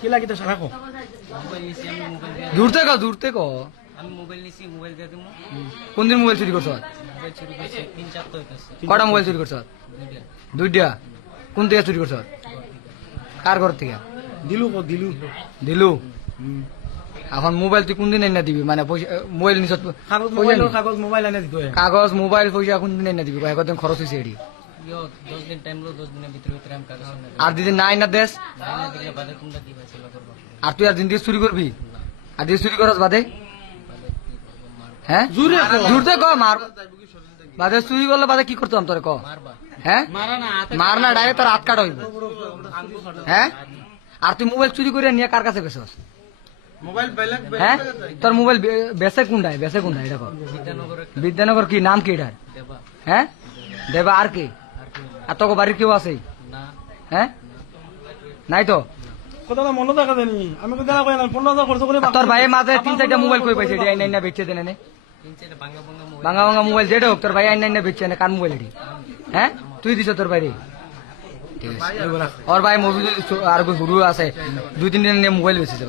কি লাগি তো সারা কো দূরতে কো দূরতে কো আমি মোবাইল নিছি মোবাইল দিয়ে দিমু কোন দিন মোবাইল চুরি করছ মোবাইল চুরি করছে 3-4 তো হইতাছে কটা মোবাইল চুরি করছ দুইটা দুইটা কোন থেকে চুরি করছ কার ঘর থেকে দিলু কো দিলু দিলু এখন মোবাইল তুই কোন দিন এনে দিবি মানে মোবাইল নিছ কাগজ মোবাইল এনে দিতে কাগজ মোবাইল পয়সা কোন দিন এনে দিবি একদিন খরচ হয়েছে এটি ইয়ো 10 দিন টাইম লো 10 দিনের ভিতরে আমি কাগজ এনে আর যদি নাই না দেশ না দিলে বাদে তোমরা কি ভাই সেবা করবা আর তুই আর দিন দিয়ে চুরি করবি আর দিয়ে চুরি করস বাদে হ্যাঁ জুড়তে ক মার বাদে চুরি করলে বাদে কি করতাম তোর ক মারবা হ্যাঁ মারা না মার না ডাইরেক্ট তোর হাত কাট হইব হ্যাঁ আর তুই মোবাইল চুরি করে নিয়ে কার কাছে গেছস মোবাইল বেলেগ হ্যাঁ তোর মোবাইল বেসে কোনটায় এটা কর বিদ্যানগরে বিদ্যানগর কি নাম কি এটার দেবা হ্যাঁ দেবা আর কি আর তোকে বাড়ির কেউ আছে না হ্যাঁ নাই তো কথা মনে থাকা জানি আমি তো জানা কই না 15,000 খরচ করে তোর ভাইয়ের মাঝে 3-4টা মোবাইল কই পাইছে এটি আইনা বেচছে দেনে নে 3-4 ভাঙা মোবাইল ভাঙা ভাঙা মোবাইল যেটা হোক তোর ভাই আইনা বেচছে না কার মোবাইল এটি হ্যাঁ তুই দিছ তোর বাইরে ঠিক আছে ওর ভাই মজুদ আর গুরু আছে 2-3 দিন মোবাইল বেচেছে